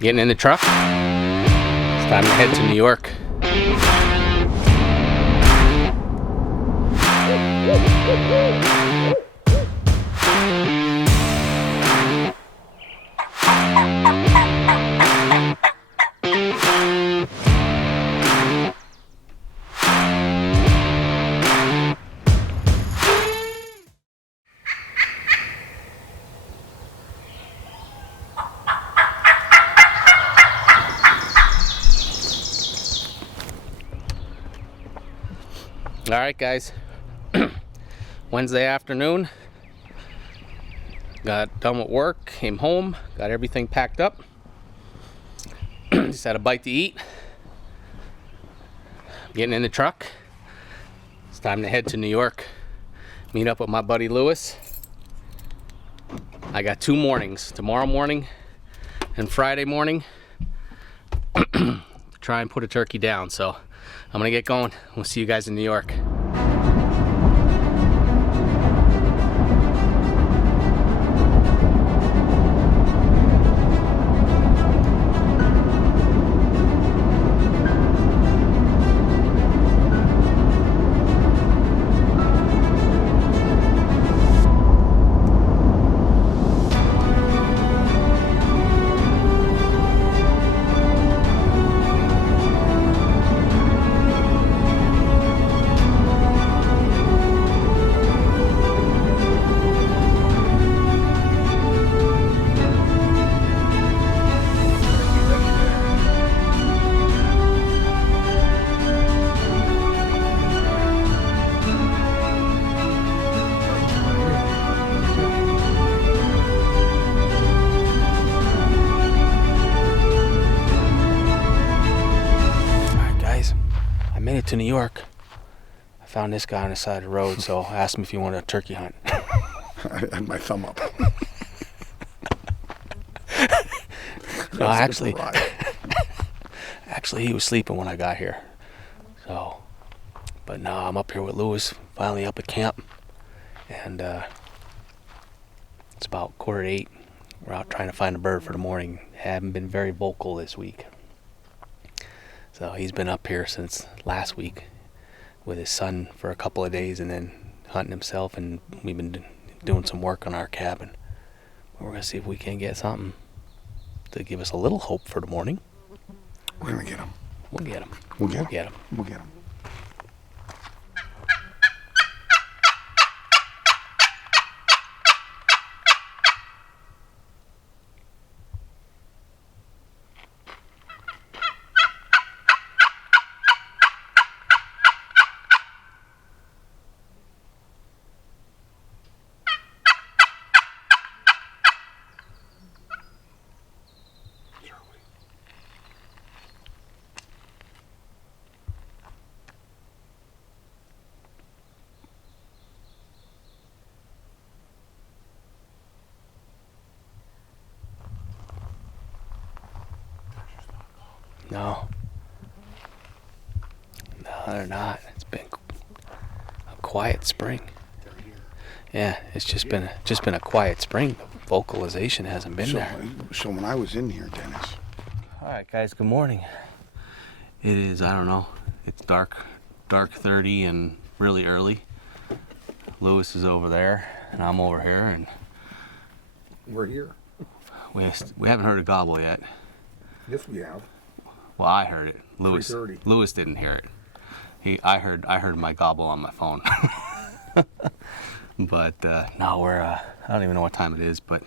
Getting in the truck. It's time to head to New York. All right, guys. Wednesday afternoon. Got done with work, came home, got everything packed up. Just had a bite to eat. Getting in the truck. It's time to head to New York. Meet up with my buddy Lewis. I got 2 mornings, tomorrow morning and Friday morning. Try and put a turkey down, so I'm gonna get going. We'll see you guys in New York. To New York. I found this guy on the side of the road, so I asked him if he wanted a turkey hunt. I had my thumb up. No, actually he was sleeping when I got here. So, but no, I'm up here with Lewis, finally up at camp, and it's about 7:45. We're out trying to find a bird for the morning. Haven't been very vocal this week. So he's been up here since last week with his son for a couple of days and then hunting himself, and we've been doing some work on our cabin. We're going to see if we can get something to give us a little hope for the morning. We're going to get him. We'll get him. We'll get him. Get him. We'll get him. No, they're not. It's been a quiet spring. Yeah, it's just been a quiet spring. Vocalization hasn't been there. So when I was in here, Dennis. All right, guys. Good morning. It is, I don't know. It's dark 30 and really early. Lewis is over there, and I'm over here, and We're here. we haven't heard a gobble yet. Yes, we have. Well, I heard it. 3:30. Lewis didn't hear it. I heard my gobble on my phone. But no, we're I don't even know what time it is, but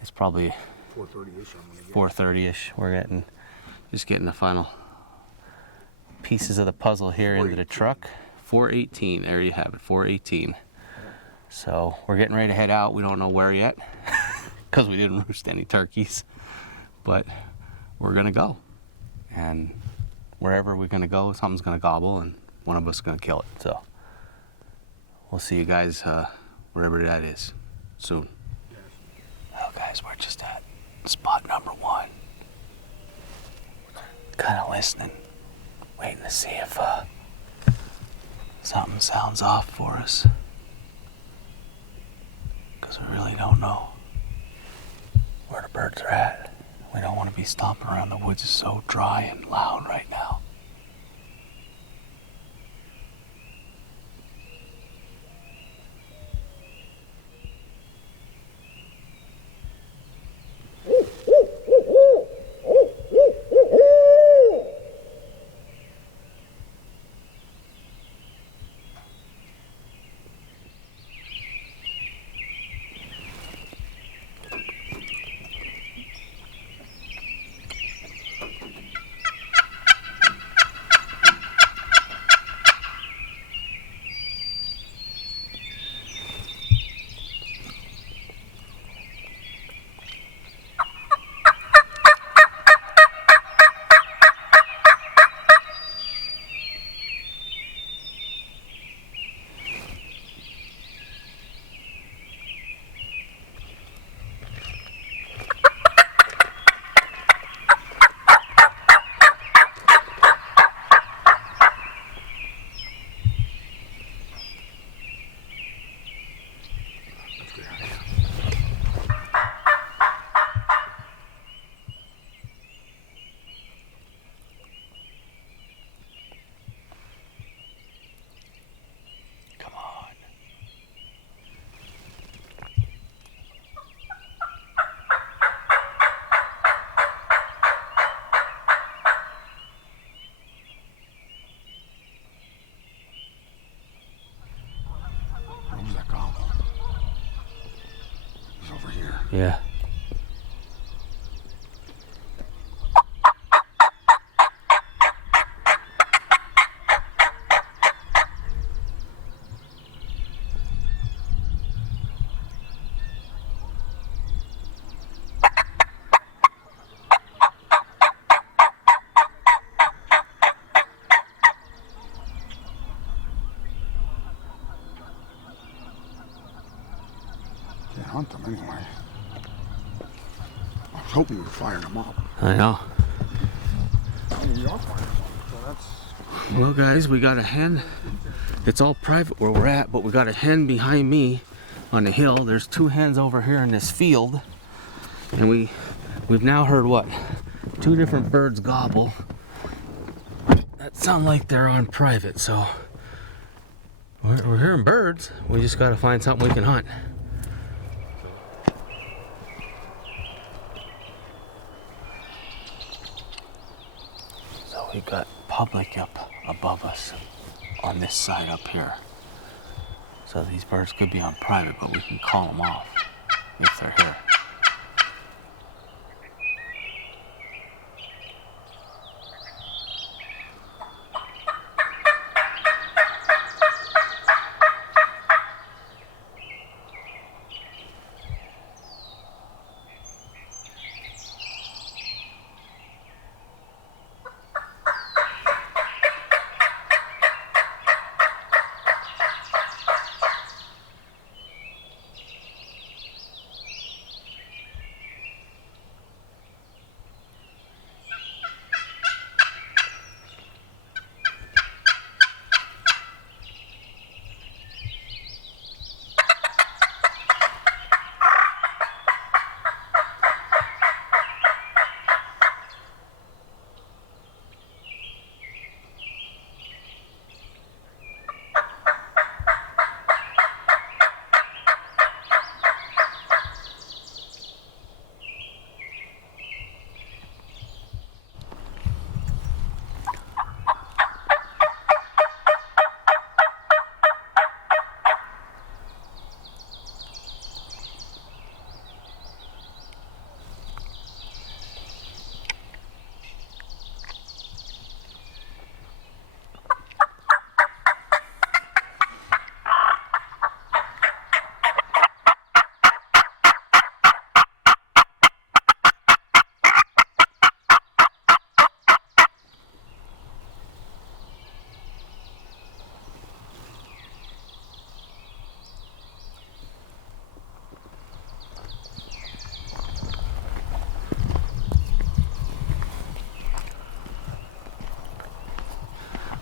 it's probably 4:30-ish. 4:30-ish. We're just getting the final pieces of the puzzle here into the truck. 4:18. There you have it. 4:18. So we're getting ready to head out. We don't know where yet because we didn't roost any turkeys, but we're gonna go. And wherever we're gonna go, something's gonna gobble, and one of us is gonna kill it. So we'll see you guys wherever that is soon. Well, guys, we're just at spot number 1. Kind of listening, waiting to see if something sounds off for us, because we really don't know where the birds are at. We don't want to be stomping around. The woods is so dry and loud right now. Where's that gobble? He's over here. Yeah. Can't hunt them anyway. I was hoping we were firing them up. I know. I mean, we are firing them up, so that's... Well, guys, we got a hen. It's all private where we're at, but we got a hen behind me on the hill. There's 2 hens over here in this field. And we've now heard, what, 2 different birds gobble. That sound like they're on private, so we're hearing birds. We just got to find something we can hunt. So we got public up above us on this side up here. So these birds could be on private, but we can call them off if they're here.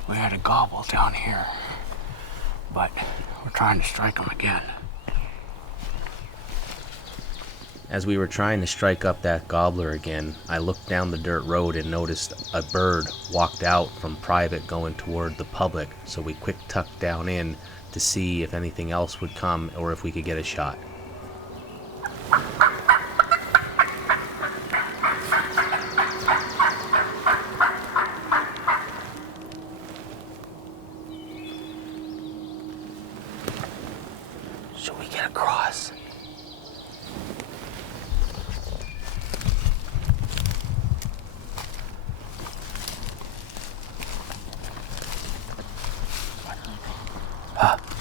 We had a gobble down here, but we're trying to strike them again. As we were trying to strike up that gobbler again, I looked down the dirt road and noticed a bird walked out from private going toward the public, so we quick tucked down in to see if anything else would come or if we could get a shot. Should we get across?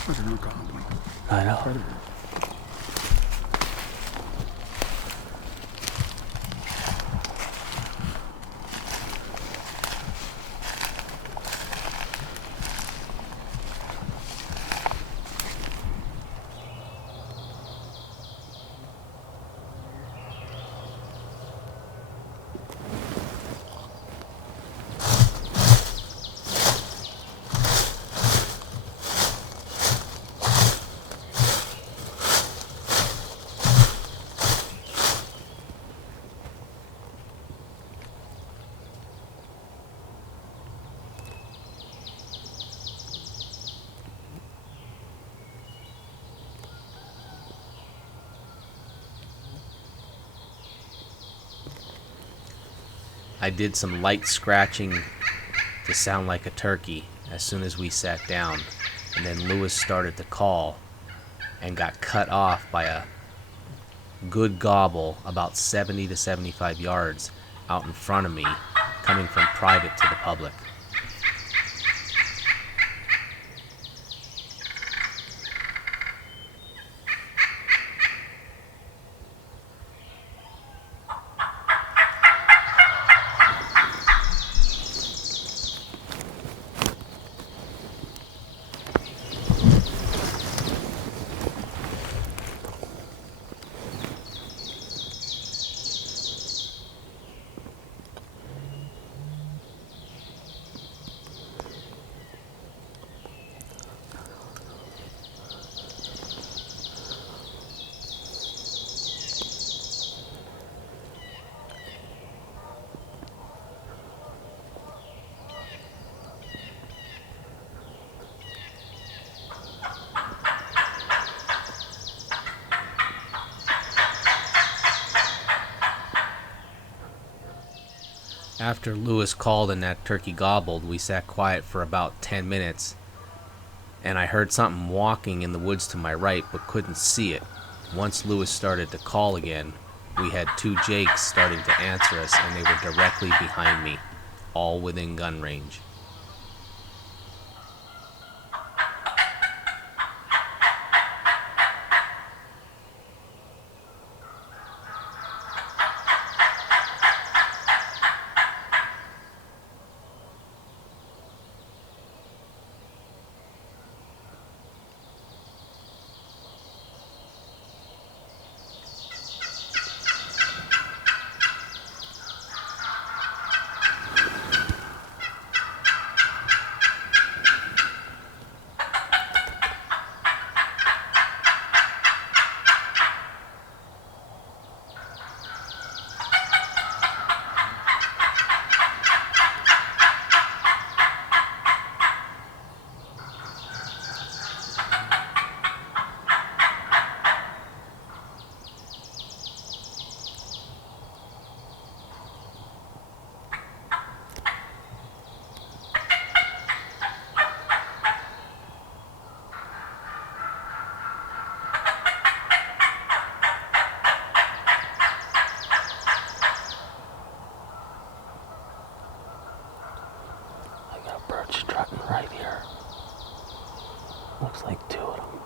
There's a new gobbling. I know. Quite a bit. I did some light scratching to sound like a turkey as soon as we sat down, and then Lewis started to call and got cut off by a good gobble about 70 to 75 yards out in front of me, coming from private to the public. After Lewis called and that turkey gobbled, we sat quiet for about 10 minutes, and I heard something walking in the woods to my right, but couldn't see it. Once Lewis started to call again, we had two jakes starting to answer us, and they were directly behind me, all within gun range. Strutting right here. Looks like two of them.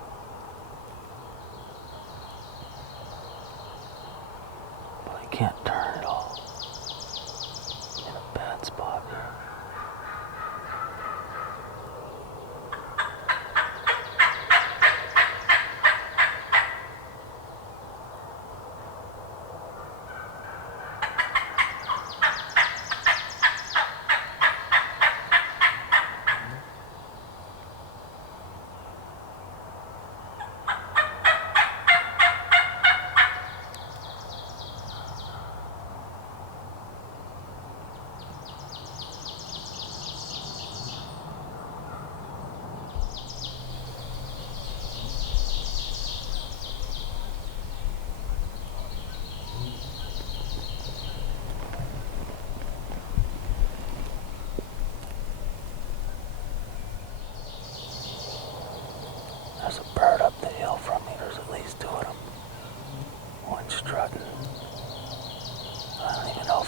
But I can't turn at all. In a bad spot here.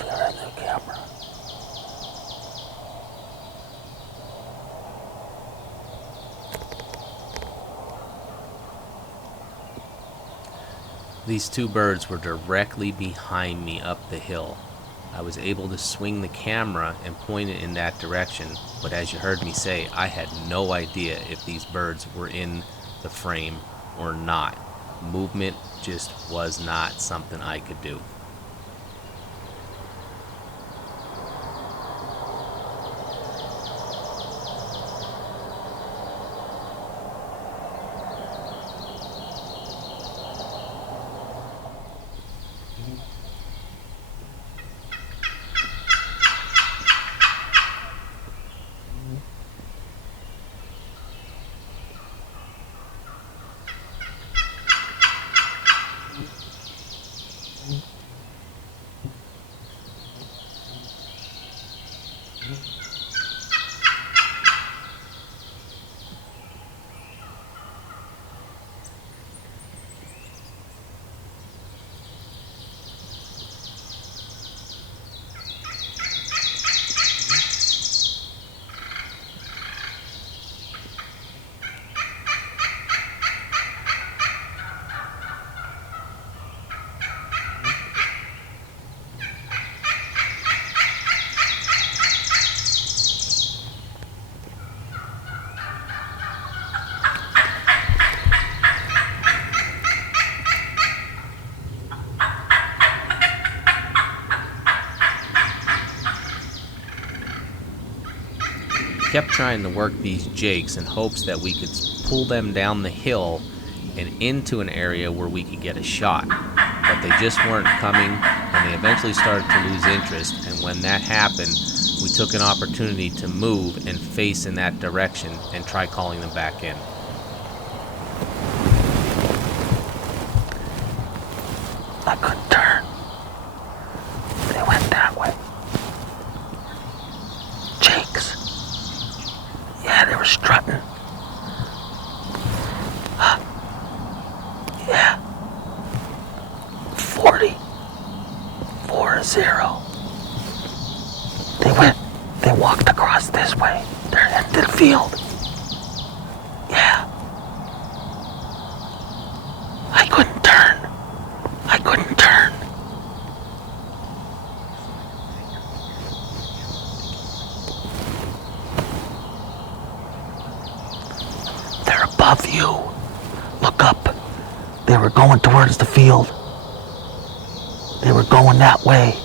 moving around the camera. These two birds were directly behind me up the hill. I was able to swing the camera and point it in that direction, but as you heard me say, I had no idea if these birds were in the frame or not. Movement just was not something I could do. Kept trying to work these jakes in hopes that we could pull them down the hill and into an area where we could get a shot. But they just weren't coming, and they eventually started to lose interest, and when that happened, we took an opportunity to move and face in that direction and try calling them back in. I couldn't turn. They went that way. Jakes. Yeah, they were strutting. Yeah. 40. 40. They walked across this way. They're into the field. Yeah. I couldn't turn. They're above you. Look up. They were going towards the field. They were going that way.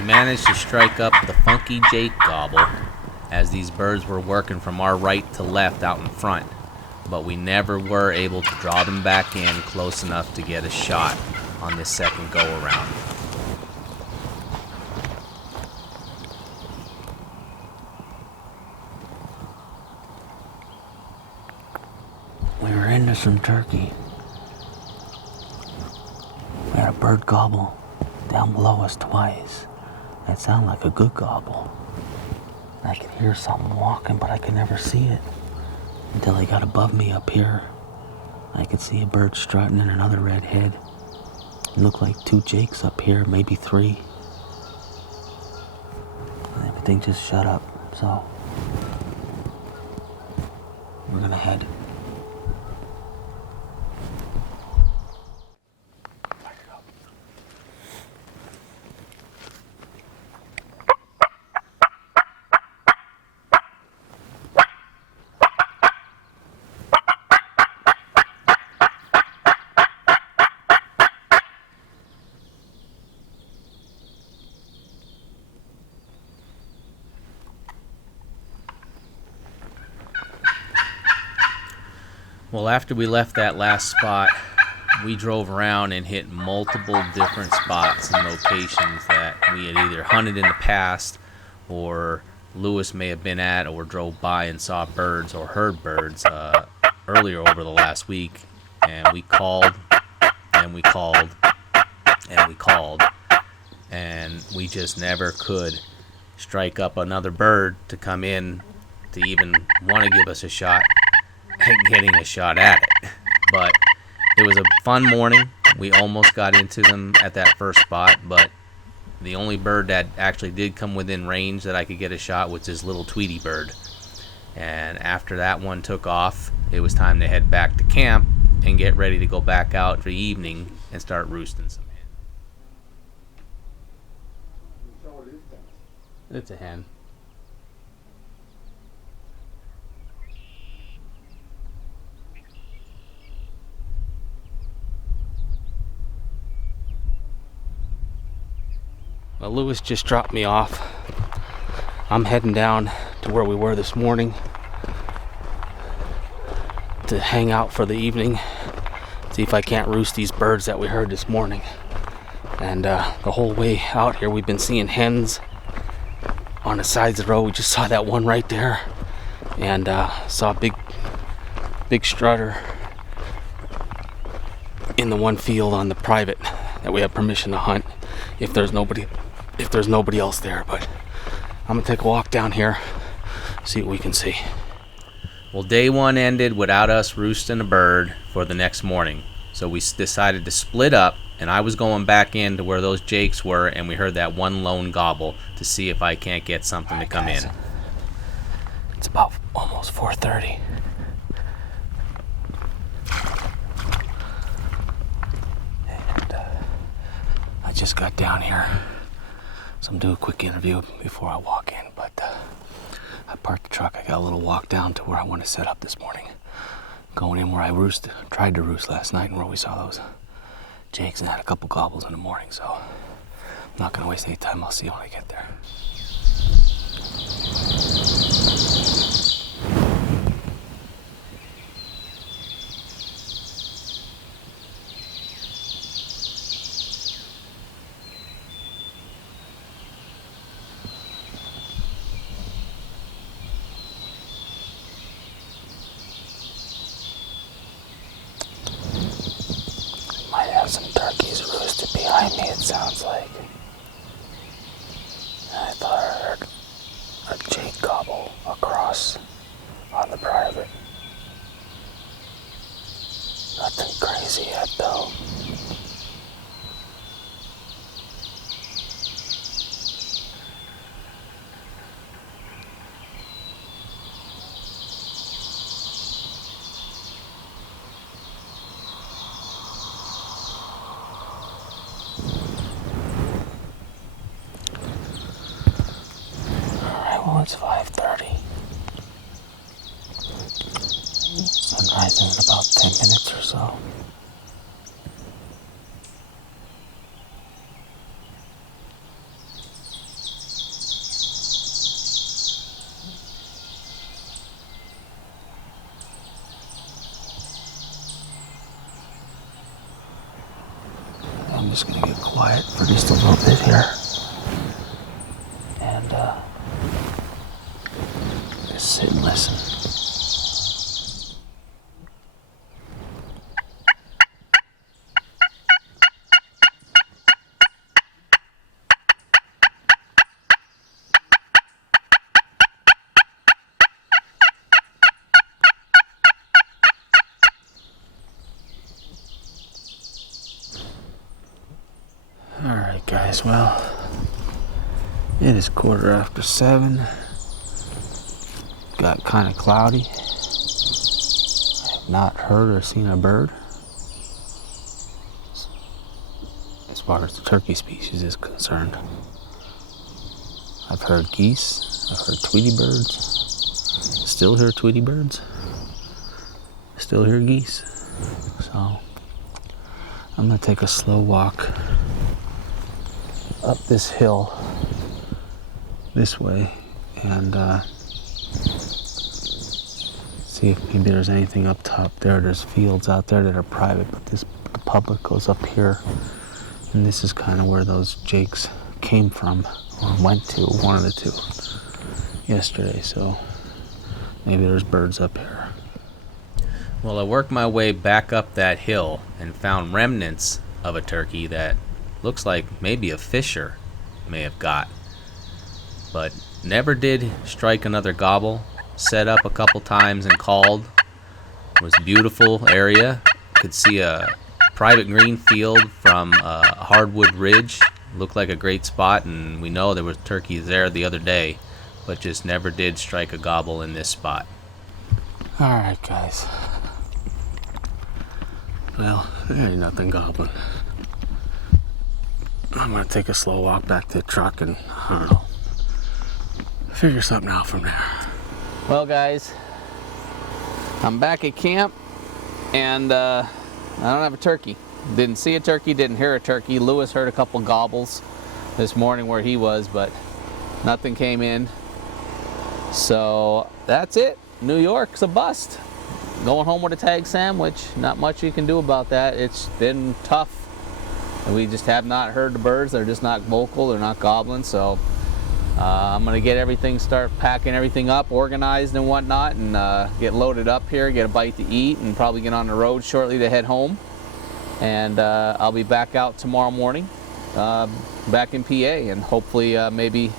We managed to strike up the funky Jake gobble as these birds were working from our right to left out in front, but we never were able to draw them back in close enough to get a shot on this second go around. We were into some turkey. We had a bird gobble down below us twice. It sounded like a good gobble. I could hear something walking, but I could never see it until he got above me up here. I could see a bird strutting and another red head. It looked like 2 jakes up here, maybe 3. And everything just shut up, so we're gonna head. Well, after we left that last spot, we drove around and hit multiple different spots and locations that we had either hunted in the past or Lewis may have been at or drove by and saw birds or heard birds earlier over the last week. And we called and we called and we called, and we just never could strike up another bird to come in to even want to give us a shot at getting a shot at it. But it was a fun morning. We almost got into them at that first spot, but the only bird that actually did come within range that I could get a shot was this little Tweety bird. And after that one took off, it was time to head back to camp and get ready to go back out for the evening and start roosting some hens. It's a hen. Well, Lewis just dropped me off. I'm heading down to where we were this morning to hang out for the evening, see if I can't roost these birds that we heard this morning. And the whole way out here we've been seeing hens on the sides of the road. We just saw that one right there, and saw a big strutter in the one field on the private that we have permission to hunt if there's nobody else there. But I'm gonna take a walk down here, see what we can see. Well, day one ended without us roosting a bird for the next morning, so we decided to split up, and I was going back in to where those jakes were, and we heard that one lone gobble to see if I can't get something to come in. It's about almost 4:30. And I just got down here, so I'm doing a quick interview before I walk in, but I parked the truck. I got a little walk down to where I want to set up this morning. Going in where I tried to roost last night, and where we saw those jakes and had a couple gobbles in the morning, so I'm not going to waste any time. I'll see you when I get there. Might have some turkeys roosted behind me, it sounds like. I thought I heard a jake gobble across on the private. Nothing crazy yet, though. Well, it's 5:30. Sunrise in about 10 minutes or so. I'm just gonna get quiet for just a little bit here. And just sit and listen. All right, guys, well, it is 7:15. Got kind of cloudy. I have not heard or seen a bird as far as the turkey species is concerned. I've heard geese, I've heard Tweety birds, still hear Tweety birds, still hear geese. So I'm gonna take a slow walk up this hill this way and see if maybe there's anything up top there. There's fields out there that are private, but the public goes up here, and this is kind of where those jakes came from or went to, one of the two, yesterday. So maybe there's birds up here. Well, I worked my way back up that hill and found remnants of a turkey that looks like maybe a fisher may have got, but never did strike another gobble. Set up a couple times and called. It was a beautiful area. Could see a private green field from a hardwood ridge. Looked like a great spot, and we know there was turkeys there the other day, but just never did strike a gobble in this spot. All right, guys. Well, there ain't nothing gobbling. I'm gonna take a slow walk back to the truck and, I don't know, figure something out from there. Well, guys, I'm back at camp, and I don't have a turkey. Didn't see a turkey, didn't hear a turkey. Lewis heard a couple gobbles this morning where he was, but nothing came in. So that's it. New York's a bust. Going home with a tag sandwich. Not much you can do about that. It's been tough. And we just have not heard the birds. They're just not vocal. They're not gobbling. So I'm going to get everything, start packing everything up, organized and whatnot, and get loaded up here, get a bite to eat, and probably get on the road shortly to head home. And I'll be back out tomorrow morning, back in PA, and hopefully maybe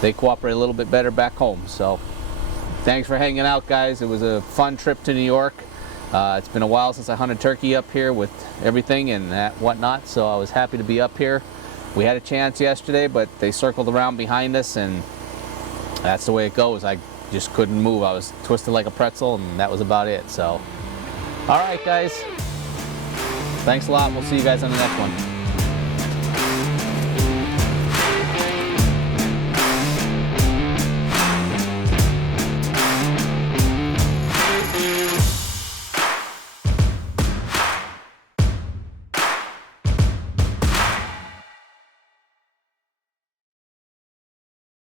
they cooperate a little bit better back home. So thanks for hanging out, guys. It was a fun trip to New York. It's been a while since I hunted turkey up here with everything and whatnot, so I was happy to be up here. We had a chance yesterday, but they circled around behind us, and that's the way it goes. I just couldn't move. I was twisted like a pretzel, and that was about it. So, all right, guys. Thanks a lot. We'll see you guys on the next one.